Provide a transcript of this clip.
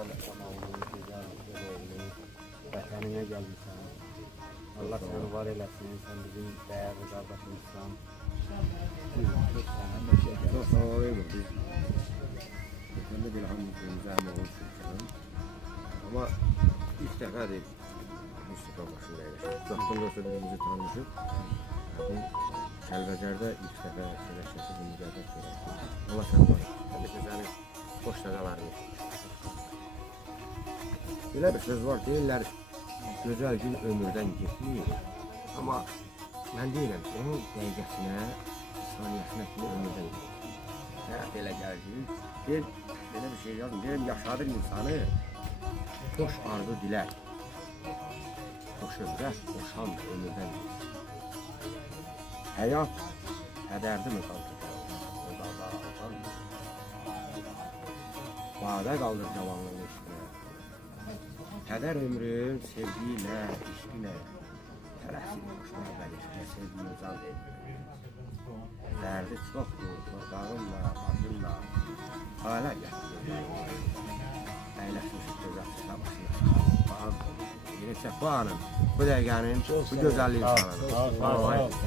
güzel tamamını, güzel oğlu, vətəninə gəlmişsən. Allah səni var eləsin, sən bizim dəyərli qardaşımızsan. Çok sağ olayım. Ben de bir hamdülillah olsun. Ama ilk defa değil. Mustafa başında yaşadım. Doktor olsa birimizi tanımışım. Bu Kəlbəcərdə ilk defa söyləşəsi bu mücadət görədim. Allah sen var. Ben de seni boş dağalarını. Belə bir söz var, deyirlər, gözəl gün ömürdən getmir. Ama ben deyirəm, onun dəqiqəsinə, saniyəsinə kimi ömürdən getmir. Həyat elə gəlir, deyir, belə bir şey yazdım, deyirəm, yaşadır insanı, boş arzu dilər. Boş ömrət, boş hand ömürdən getmir. Həyat kədərdi mi qaldı? Badə qaldır cavanlığın üstünə. Kədər ömrün sevgiyle, işinlə, tələsik boşuna bəlişinə sevgini can edir. Dərdi çoxdur, torpağınla, başınla, halə gətirir. Əyləşmiş gözəl çıxa başına. Yine Səfa Hanım, bu dəqiqənin, bu gözəlliyi sanırım.